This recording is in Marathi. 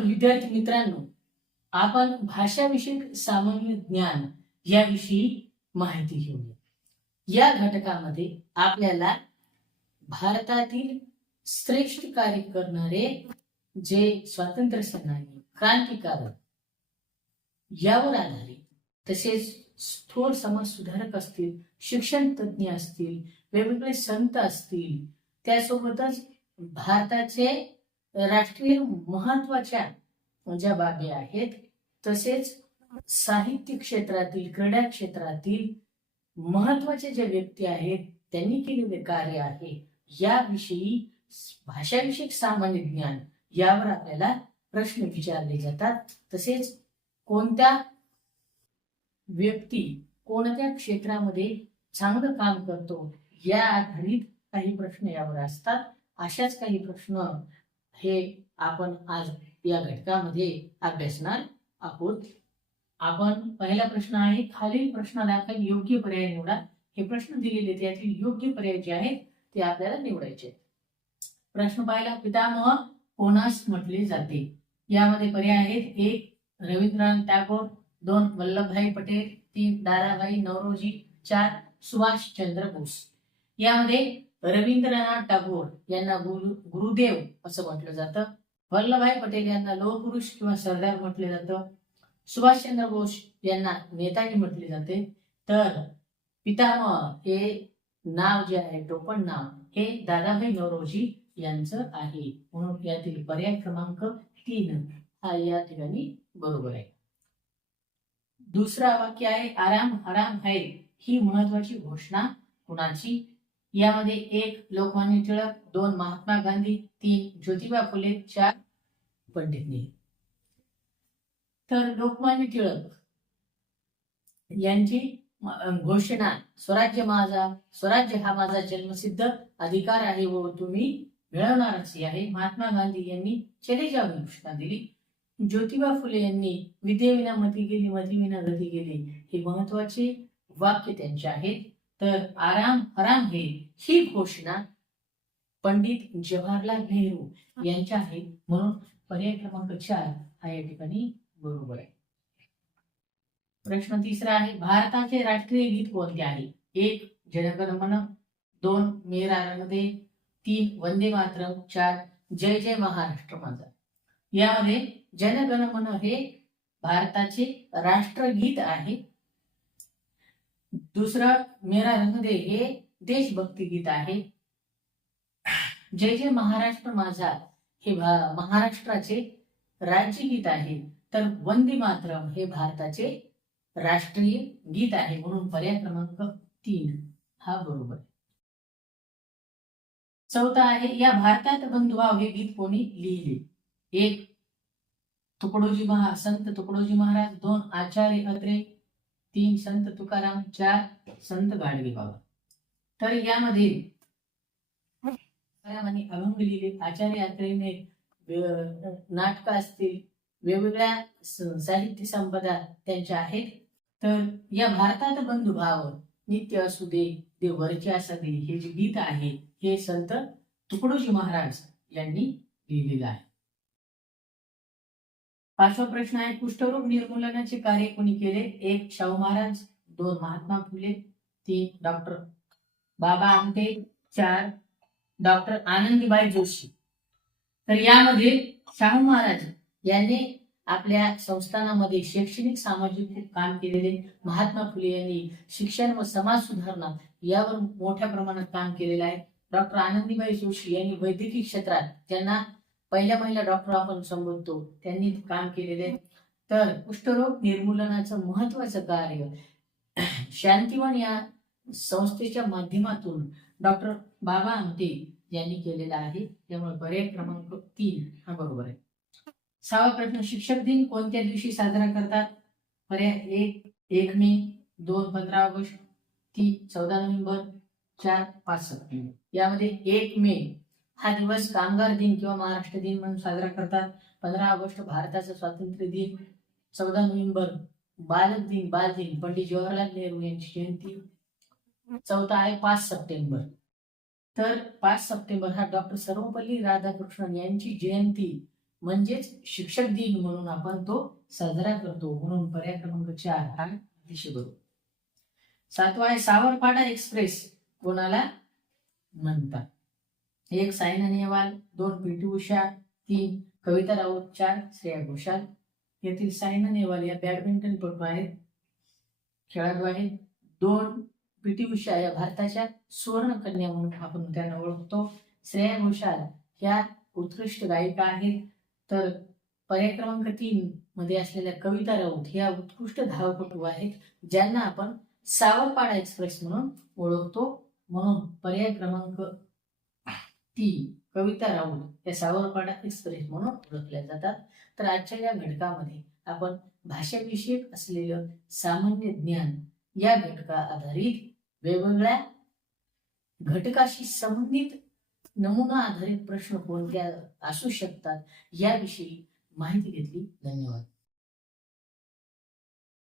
तर विद्यार्थी मित्रांनो आपण भाषाविषयक सामान्य ज्ञान याविषयी माहिती घेऊया. या घटकामध्ये आपल्याला भारतातील श्रेष्ठ कार्य करणारे जे स्वातंत्र्य सेनानी क्रांतिकारक यावर आधारित तसेच थोर समाज सुधारक असतील शिक्षण तज्ज्ञ असतील वेगवेगळे संत असतील त्यासोबतच भारताचे राष्ट्रीय महत्त्वाच्या ज्या बाबी आहेत तसेच साहित्य क्षेत्रातील क्रीडा क्षेत्रातील महत्त्वाचे जे व्यक्ती आहेत त्यांनी केलेले कार्य आहे याविषयी भाषाविषयक सामान्य ज्ञान यावर आपल्याला प्रश्न विचारले जातात. तसेच कोणत्या व्यक्ती कोणत्या क्षेत्रामध्ये चांगलं काम करतो या आधारित काही प्रश्न यावर असतात. अशाच काही प्रश्न हे आपण आज या घटकामध्ये अभ्यासणार आहोत. आपण पहिला प्रश्न आहे खालील प्रश्नाला काही योग्य पर्याय निवडा. हे प्रश्न दिलेले त्यातील योग्य पर्याय जे आहेत ते आपल्याला निवडायचे प्रश्न पाहिला पितामह कोणास म्हटले जाते. यामध्ये पर्याय आहेत एक रवींद्रनाथ टागोर दोन वल्लभभाई पटेल तीन दाराभाई नवरोजी चार सुभाष चंद्र बोस. यामध्ये रवींद्रनाथ टागोर यांना गुरु गुरुदेव असं म्हटलं जातं. वल्लभभाई पटेल यांना लोहपुरुष किंवा सरदार म्हटले जातं. सुभाषचंद्र बोस यांना नेताजी म्हटले जाते. तर पितामह हे नाव जे आहे टोपण नाव हे दादाभाई नवरोजी यांचं आहे. म्हणून यातील पर्याय क्रमांक तीन हा या ठिकाणी बरोबर आहे. दुसरा वाक्य आहे आराम हराम है ही महत्वाची घोषणा कुणाची? यामध्ये एक लोकमान्य टिळक दोन महात्मा गांधी तीन ज्योतिबा फुले चार पंडित नेहरू तर लोकमान्य टिळक यांची घोषणा स्वराज्य माझा स्वराज्य हा माझा जन्मसिद्ध अधिकार आहे व तुम्ही मिळवणारच आहे. महात्मा गांधी यांनी चले जाऊ घोषणा दिली. ज्योतिबा फुले यांनी विद्येविना मती गेली मतीविना गती गेली हे महत्त्वाचे वाक्य त्यांचे आहेत. तर आराम आराम हे ही घोषणा पंडित जवाहरलाल नेहरू यांच्या आहे म्हणून पर्याय क्रमांक चार हा या ठिकाणी बरोबर आहे. प्रश्न तिसरा आहे भारताचे राष्ट्रीय गीत कोणते आहे? एक जनगण मन दोन मेरा रंगदे तीन वंदे मातरम चार जय जय महाराष्ट्र माझा. यामध्ये जनगण मन हे भारताचे राष्ट्रगीत आहे. दुसरं मेरा रंग दे हे देशभक्ती गीत आहे. जय जय महाराष्ट्र माझा. हे महाराष्ट्राचे राज्यगीत आहे. तर वंदे मातरम हे भारताचे राष्ट्रीय गीत आहे म्हणून पर्याय क्रमांक तीन. हा बरोबर. आहे. चौथा आहे या भारतात बंधुभाव हे गीत कोणी लिहिले? एक तुकडोजी महा संत तुकडोजी महाराज दोन आचार्य अत्रे तीन संत तुकाराम चार संत गाडगे बाबा. तर यामध्ये तुकारामांनी अभंग लिहिले. आचार्य यात्रेने नाटक असतील वेगवेगळ्या साहित्य संपदा त्यांच्या आहेत. तर या भारतात बंधुभाव नित्य असू दे दे वरचे असू दे हे जे गीत आहे हे संत तुकडोजी महाराज यांनी लिहिलेलं आहे. पाचवा प्रश्न आहे कुष्ठरोग निर्मूलनाचे कार्य कोणी केले? एक शाहू महाराज दोन महात्मा फुले तीन डॉक्टर बाबा आमटे चार डॉक्टर आनंदीबाई जोशी. तर यामध्ये शाहू महाराज यांनी आपल्या संस्थानामध्ये शैक्षणिक सामाजिक काम केलेले. महात्मा फुले यांनी शिक्षण व समाज सुधारणा यावर मोठ्या प्रमाणात काम केलेलं आहे. डॉक्टर आनंदीबाई जोशी यांनी वैद्यकीय क्षेत्रात ज्यांना पहिल्या पहिल्या डॉक्टर आपण संबोधतो त्यांनी काम केलेले तर कुष्ठरोग निर्मूलनाचं महत्वाचं कार्य शांतीवन या संस्थेच्या माध्यमातून डॉक्टर बाबा आमटे यांनी केलेला आहे. त्यामुळे पर्याय क्रमांक तीन हा बरोबर आहे. सहावा प्रश्न शिक्षक दिन कोणत्या दिवशी साजरा करतात? पर्याय एक एक मे दोन पंधरा ऑगस्ट तीन चौदा नोव्हेंबर चार पाच सप्टेंबर. यामध्ये एक मे हा दिवस कामगार दिन किंवा महाराष्ट्र दिन म्हणून साजरा करतात. पंधरा ऑगस्ट भारताचा स्वातंत्र्य दिन. चौदा नोव्हेंबर बालक दिन बाल दिन. पंडित जवाहरलाल नेहरू यांची जयंती. चौथा आहे पाच सप्टेंबर. तर पाच सप्टेंबर हा डॉक्टर सर्वपल्ली राधाकृष्णन यांची जयंती. म्हणजेच शिक्षक दिन म्हणून आपण तो साजरा करतो. म्हणून पर्याय क्रमांक चार हा अतिशय बरोबर. सातवा आहे सावरपाडा एक्सप्रेस. कोणाला म्हणतात? एक सायना नेहवाल दोन पी टी उषा तीन कविता राऊत चार श्रेया घोषाल. येथील सायना नेहवाल या बॅडमिंटनपटू आहेत खेळाडू आहेत. दोन पी टी उषा या भारताच्या सुवर्ण कन्या म्हणून आपण त्यांना ओळखतो. श्रेया घोषाल ह्या उत्कृष्ट गायिका आहेत. तर पर्याय क्रमांक तीन मध्ये असलेल्या कविता राऊत ह्या उत्कृष्ट धावपटू आहेत ज्यांना आपण सावरपाडा एक्सप्रेस म्हणून ओळखतो. म्हणून पर्याय क्रमांक ती कविता राऊत या सावरपाडा एक्सप्रेस म्हणून ओळखल्या जातात. तर आजच्या या घटकामध्ये आपण भाषाविषयक असलेलं सामान्य ज्ञान या घटका आधारित वेगवेगळ्या घटकाशी संबंधित नमुना आधारित प्रश्न कोणत्या असू शकतात याविषयी माहिती घेतली. धन्यवाद.